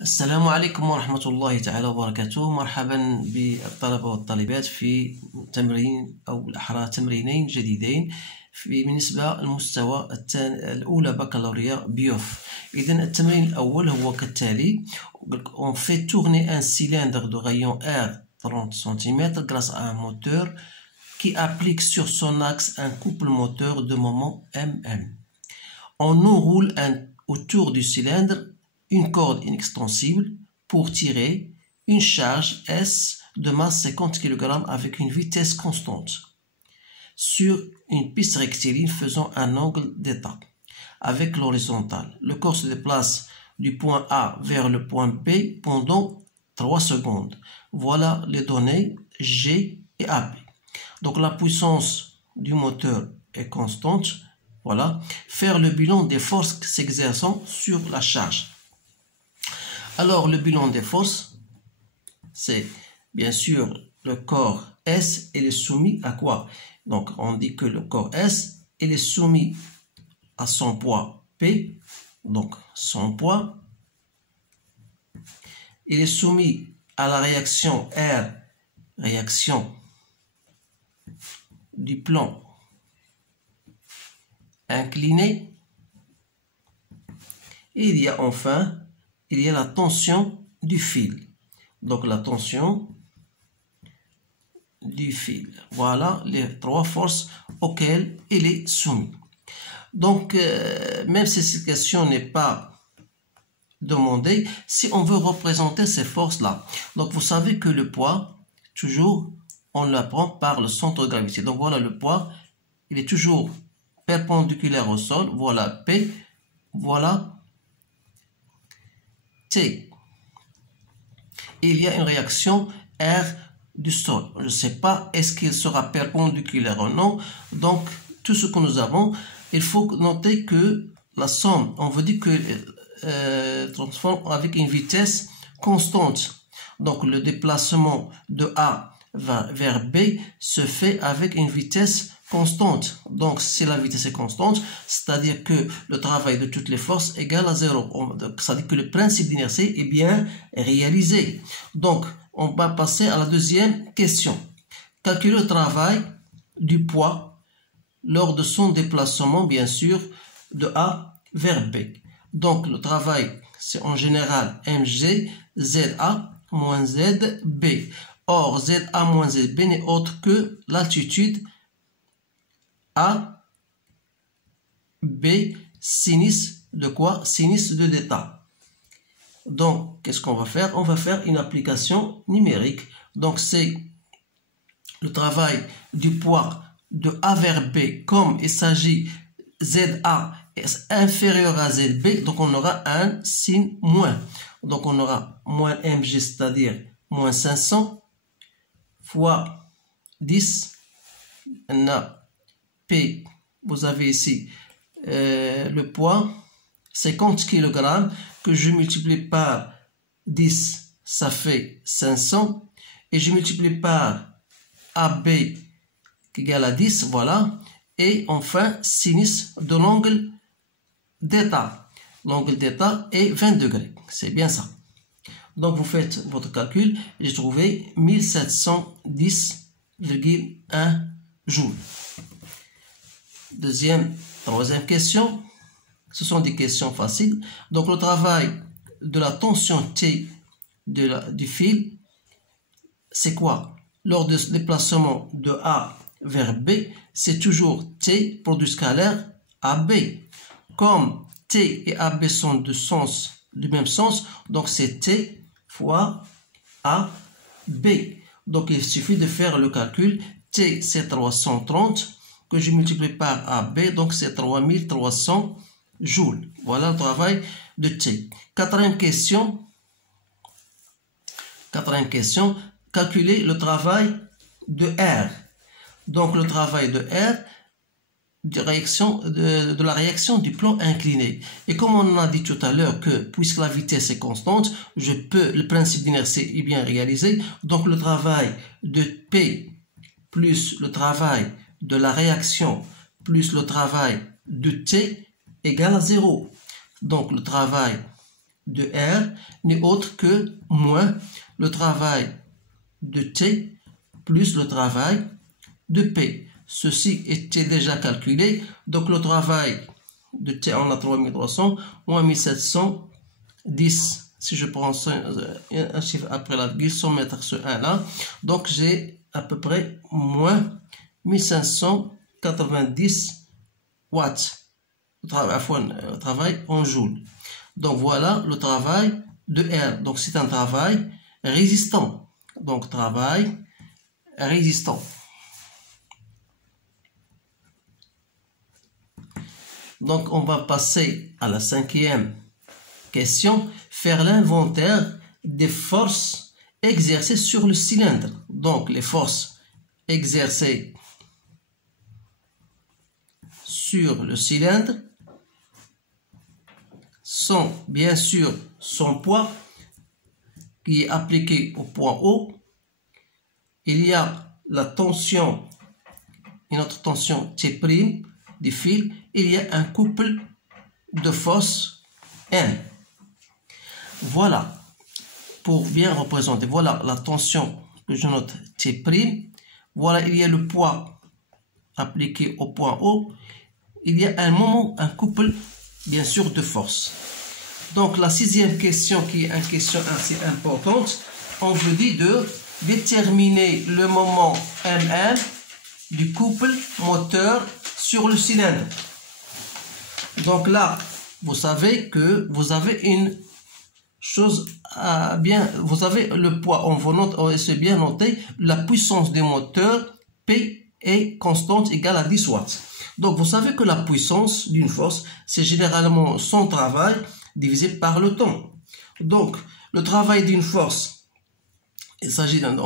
السلام عليكم ورحمة الله تعالى وبركاته. مرحبا بالطلبة والطالبات في تمرين أو الأحرى تمرينين جديدين بالنسبة للمستوى الأولى بكالوريا بيوف. إذن التمرين الأول هو كالتالي: On fait tourner un cylindre de rayon R 30 cm grâce à un moteur qui applique sur son axe un couple moteur de moment mm. On enroule autour du cylindre une corde inextensible pour tirer une charge S de masse 50 kg avec une vitesse constante sur une piste rectiligne faisant un angle d'état avec l'horizontale. Le corps se déplace du point A vers le point B pendant 3 secondes. Voilà les données G et AB. Donc la puissance du moteur est constante. Voilà. Faire le bilan des forces s'exerçant sur la charge. Alors, le bilan des forces, c'est bien sûr le corps S, il est soumis à quoi? Donc, on dit que le corps S, il est soumis à son poids P, donc son poids. Il est soumis à la réaction R, réaction du plan incliné. Et il y a enfin la tension du fil. Donc la tension du fil. Voilà les 3 forces auxquelles il est soumis. Donc, même si cette question n'est pas demandée, si on veut représenter ces forces-là, donc vous savez que le poids, toujours, on l'apprend par le centre de gravité. Donc voilà le poids, il est toujours perpendiculaire au sol. Voilà P, voilà T. Il y a une réaction R du sol. Je ne sais pas est-ce qu'il sera perpendiculaire ou non. Donc, tout ce que nous avons, il faut noter que la somme, on veut dire que transforme avec une vitesse constante. Donc, le déplacement de A vers B se fait avec une vitesse constante. Donc, si la vitesse est constante, c'est-à-dire que le travail de toutes les forces est égal à 0. C'est-à-dire que le principe d'inertie est bien réalisé. Donc, on va passer à la deuxième question. Calculer le travail du poids lors de son déplacement, bien sûr, de A vers B. Donc, le travail, c'est en général mg ZA moins ZB. Or, ZA moins ZB n'est autre que l'altitude A, B, sinus de quoi? Sinus de d'état. Donc, qu'est-ce qu'on va faire? On va faire une application numérique. Donc, c'est le travail du poids de A vers B. Comme il s'agit ZA est inférieur à ZB, donc on aura un signe moins. Donc, on aura moins mg, c'est-à-dire moins 500 fois 10. On a P, vous avez ici le poids, 50 kg, que je multiplie par 10, ça fait 500. Et je multiplie par AB qui égale à 10, voilà. Et enfin, sinus de l'angle d'état. L'angle d'état est 20 degrés, c'est bien ça. Donc, vous faites votre calcul, j'ai trouvé 1710,1 joules. Troisième question, ce sont des questions faciles. Donc, le travail de la tension T du fil, c'est quoi? Lors du déplacement de A vers B, c'est toujours T pour du scalaire AB. Comme T et AB sont du même sens, donc c'est T fois AB. Donc, il suffit de faire le calcul. T, c'est 330. Que je multiplie par AB, donc c'est 3300 joules. Voilà le travail de T. Quatrième question, calculer le travail de R. Donc le travail de R, de la réaction du plan incliné. Et comme on a dit tout à l'heure que puisque la vitesse est constante, le principe d'inertie est bien réalisé. Donc le travail de P plus le travail de la réaction plus le travail de T égale à 0. Donc le travail de R n'est autre que moins le travail de T plus le travail de P. Ceci était déjà calculé, donc le travail de T, on a 3300, moins 1710. Si je prends un chiffre après la virgule sans mettre ce 1 là, donc j'ai à peu près moins 1590 watts. Travail en joule. Donc voilà le travail de R. Donc c'est un travail résistant. Donc travail résistant. Donc on va passer à la cinquième question. Faire l'inventaire des forces exercées sur le cylindre. Donc les forces exercées sur le cylindre sont bien sûr son poids qui est appliqué au point O. Il y a la tension, une autre tension T' du fil. Il y a un couple de force N. Voilà, pour bien représenter, voilà la tension que je note T'. Voilà, il y a le poids appliqué au point O. Il y a un moment, un couple, bien sûr, de force. Donc, la sixième question, qui est une question assez importante, on vous dit de déterminer le moment MM du couple moteur sur le cylindre. Donc là, vous savez que vous avez une chose à bien, vous avez le poids, c'est bien noté, la puissance du moteur P est constante égale à 10 watts. Donc vous savez que la puissance d'une force, c'est généralement son travail divisé par le temps. Donc le travail d'une force, il s'agit d'un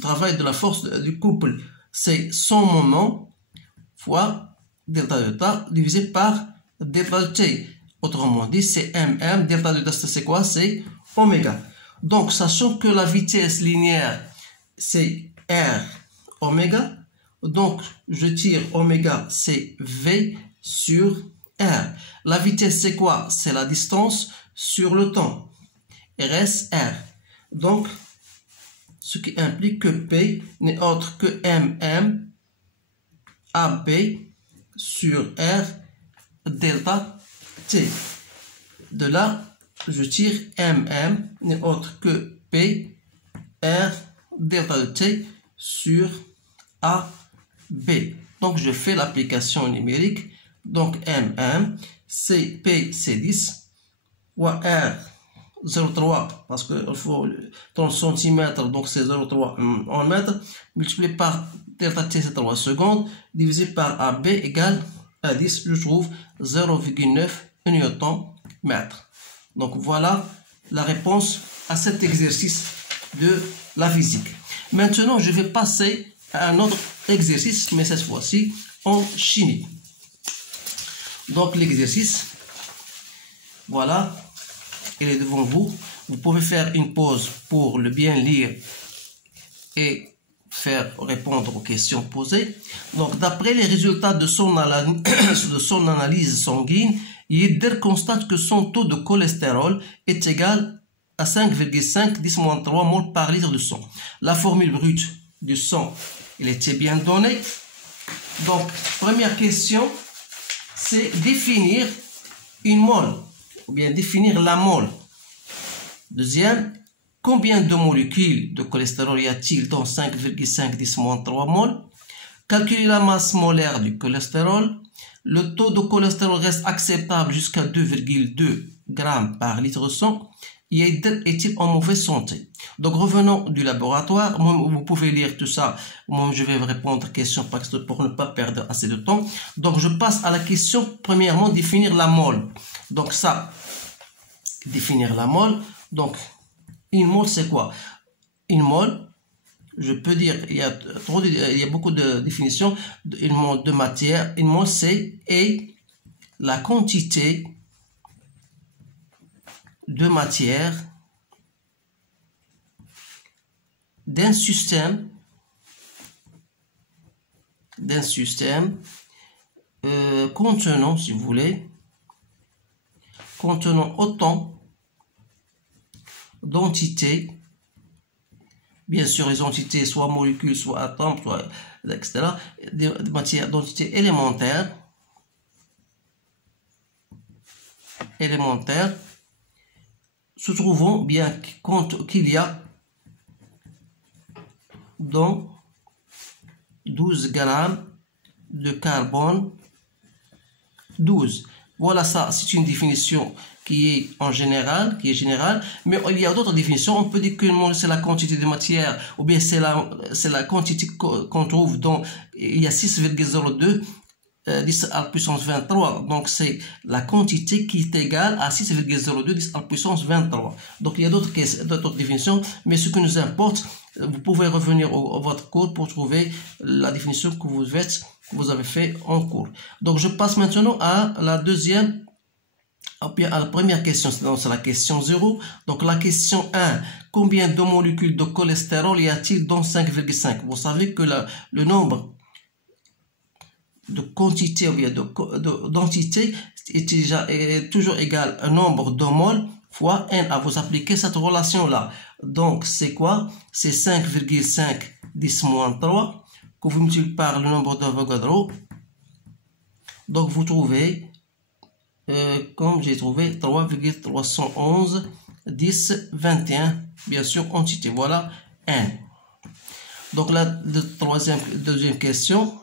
travail de la force du couple, c'est son moment fois delta de delta divisé par delta de t. Autrement dit, c'est mm, delta de delta c'est quoi? C'est oméga. Donc sachant que la vitesse linéaire c'est r oméga, donc je tire oméga c'est v sur r. La vitesse c'est quoi? C'est la distance sur le temps. Rs r. Donc ce qui implique que P n'est autre que mm AB sur R delta T. De là, je tire mm n'est autre que P R delta de T sur AB. Donc je fais l'application numérique. Donc mm, c'est P c'est 10, fois R 0,3 parce qu'il faut 30 cm, donc c'est 0,3 en mètres, multiplié par delta T c'est 3 secondes, divisé par AB égale à 10, je trouve 0,9 Nm. Donc voilà la réponse à cet exercice de la physique. Maintenant, je vais passer à un autre exercice, mais cette fois-ci en chimie. Donc l'exercice, voilà. Il est devant vous. Vous pouvez faire une pause pour le bien lire et faire répondre aux questions posées. Donc, d'après les résultats de son analyse sanguine, Yedder constate que son taux de cholestérol est égal à 5,5 10-3 mol par litre de sang. La formule brute du sang, il était bien donnée. Donc, première question, c'est définir une mole, ou bien définir la mole. Deuxième, combien de molécules de cholestérol y a-t-il dans 5,5 10-3 mol? Calculer la masse molaire du cholestérol. Le taux de cholestérol reste acceptable jusqu'à 2,2 g par litre de sang. Est-il en mauvaise santé? Donc revenons du laboratoire. Vous pouvez lire tout ça. Moi, je vais répondre aux questions pour ne pas perdre assez de temps. Donc je passe à la question, premièrement, définir la mole. Donc ça, définir la mole. Donc une mole c'est quoi? Une mole, je peux dire, il y a beaucoup de définitions. Une mole de matière. Une mole c'est la quantité de matière d'un système contenant, si vous voulez, contenant autant d'entités, bien sûr les entités soit molécules, soit atomes, soit etc., des matières d'entités élémentaires, se trouvant bien compte qu'il y a dans 12 grammes de carbone 12. Voilà, ça c'est une définition qui est générale, mais il y a d'autres définitions. On peut dire que c'est la quantité de matière, ou bien c'est la quantité qu'on trouve dans, il y a 6,02 10 à la puissance 23, donc c'est la quantité qui est égale à 6,02 10 à la puissance 23. Donc il y a d'autres définitions, mais ce qui nous importe, vous pouvez revenir à votre cours pour trouver la définition que vous avez fait en cours. Donc je passe maintenant à la deuxième, à la première question, c'est la question 0. Donc la question 1, combien de molécules de cholestérol y a-t-il dans 5,5? Vous savez que le nombre de quantité ou bien d'entité est toujours égal à un nombre de moles fois n. À vous appliquer cette relation là. Donc c'est quoi? C'est 5,5 10-3 que vous multipliez par le nombre d'Avogadro. Donc vous trouvez comme j'ai trouvé 3,311 10 21, bien sûr entité. Voilà n. Donc la deuxième question,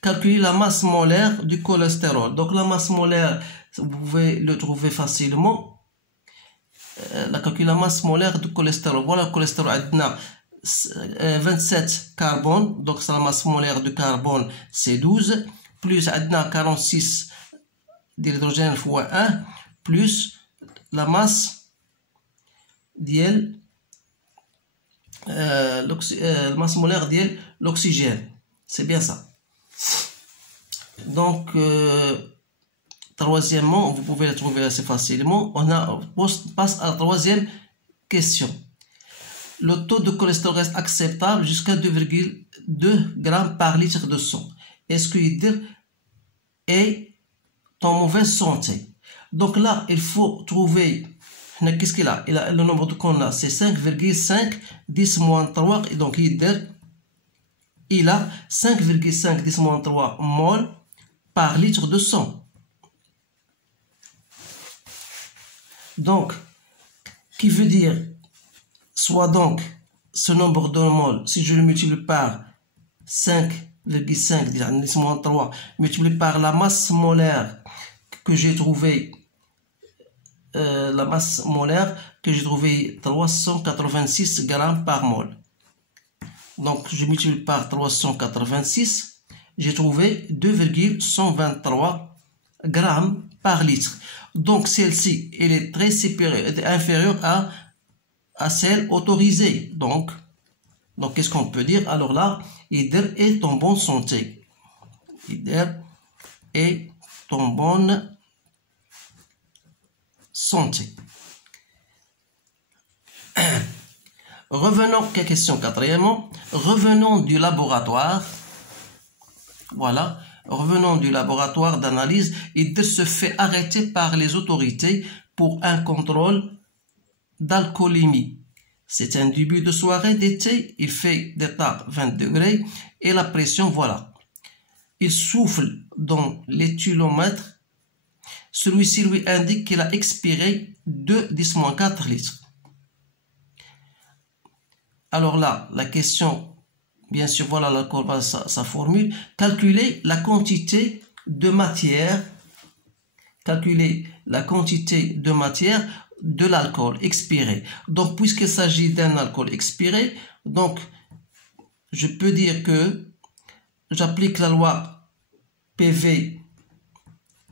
calculer la masse molaire du cholestérol. Donc la masse molaire, vous pouvez le trouver facilement. Calculer la masse molaire du cholestérol. Voilà, le cholestérol a 27 carbone, donc c'est la masse molaire du carbone, c'est 12, plus a 46 d'hydrogène fois 1, plus la masse de masse molaire de l'oxygène. C'est bien ça. Donc, troisièmement, vous pouvez le trouver assez facilement. On passe à la troisième question. Le taux de cholestérol reste acceptable jusqu'à 2,2 grammes par litre de sang. Est-ce qu'il est en mauvaise santé? Donc là, il faut trouver, qu'est-ce qu'il a? Le nombre qu'on a, c'est 5,5 10-3. Et donc, il a 5,5 10-3 mol par litre de sang. Donc, qui veut dire, soit donc ce nombre de mol, si je le multiplie par 5,5 10-3 multiplié par la masse molaire que j'ai trouvé, 386 grammes par mol. Donc, je multiplie par 386, j'ai trouvé 2,123 grammes par litre. Donc, celle-ci, elle est très inférieure à celle autorisée. Donc qu'est-ce qu'on peut dire? Alors là, Ider est en bonne santé. Ider est en bonne santé. Revenons, question quatrièmement, revenons du laboratoire. Voilà, revenons du laboratoire d'analyse. Ider se fait arrêter par les autorités pour un contrôle d'alcoolémie. C'est un début de soirée d'été, il fait d'état 20 degrés et la pression, voilà. Il souffle dans l'éthylomètre. Celui-ci lui indique qu'il a expiré 2-4 litres. Alors là, la question, bien sûr, voilà l'alcool, sa formule. Calculer la quantité de matière. Calculer la quantité de matière de l'alcool expiré. Donc, puisqu'il s'agit d'un alcool expiré, donc, je peux dire que j'applique la loi PV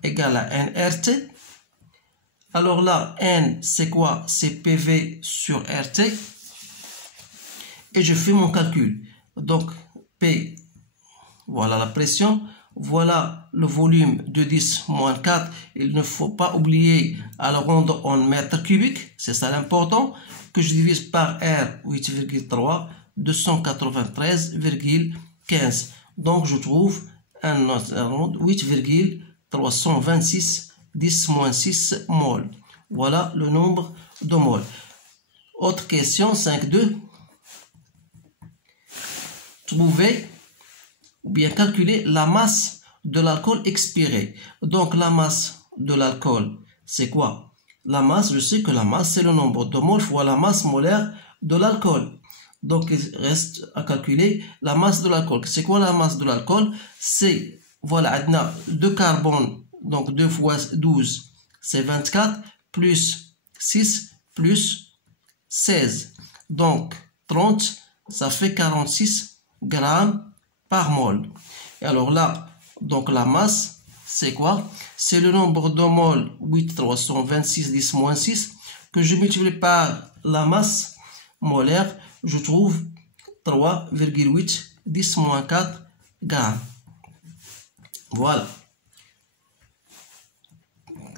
égale à nRT. Alors là, N, c'est quoi? C'est PV sur RT. Et je fais mon calcul. Donc, P, voilà la pression. Voilà le volume de 10-4. Il ne faut pas oublier à le rendre en mètres cubiques. C'est ça l'important. Que je divise par R 8,3, 293,15. Donc je trouve un 8,326 10-6 mol. Voilà le nombre de mol. Autre question, 5.2. Trouver ou bien calculer la masse de l'alcool expiré. Donc la masse de l'alcool, c'est quoi? La masse, je sais que la masse, c'est le nombre de moles fois la masse molaire de l'alcool. Donc il reste à calculer la masse de l'alcool. C'est quoi la masse de l'alcool? C'est, voilà, on a 2 carbone, donc 2 fois 12, c'est 24, plus 6, plus 16. Donc 30, ça fait 46 grammes par mol. Et alors là, donc la masse, c'est quoi? C'est le nombre de moles 8,326 10 moins 6 que je multiplie par la masse molaire, je trouve 3,8 10 moins 4 grammes. Voilà.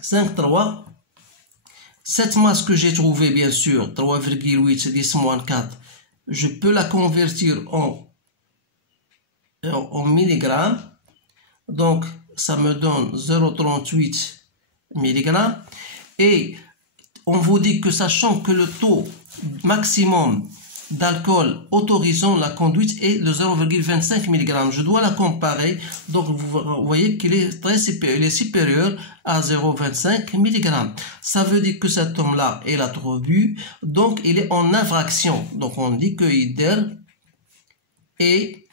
5,3. Cette masse que j'ai trouvée, bien sûr, 3,8 10 moins 4, je peux la convertir en milligrammes. Donc, ça me donne 0,38 milligrammes. Et on vous dit que sachant que le taux maximum d'alcool autorisant la conduite est de 0,25 mg. Je dois la comparer. Donc, vous voyez qu'il est supérieur à 0,25 mg. Ça veut dire que cet homme-là, il a trop bu. Donc, il est en infraction. Donc, on dit que Idel est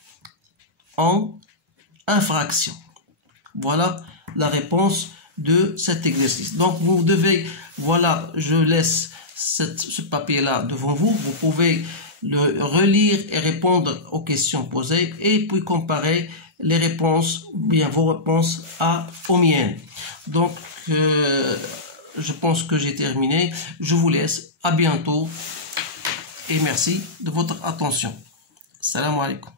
en infraction. Voilà la réponse de cet exercice. Donc, vous devez, voilà, je laisse ce papier-là devant vous. Vous pouvez le relire et répondre aux questions posées et puis comparer les réponses, bien vos réponses aux miennes. Donc, je pense que j'ai terminé. Je vous laisse. À bientôt et merci de votre attention. Salam alaikum.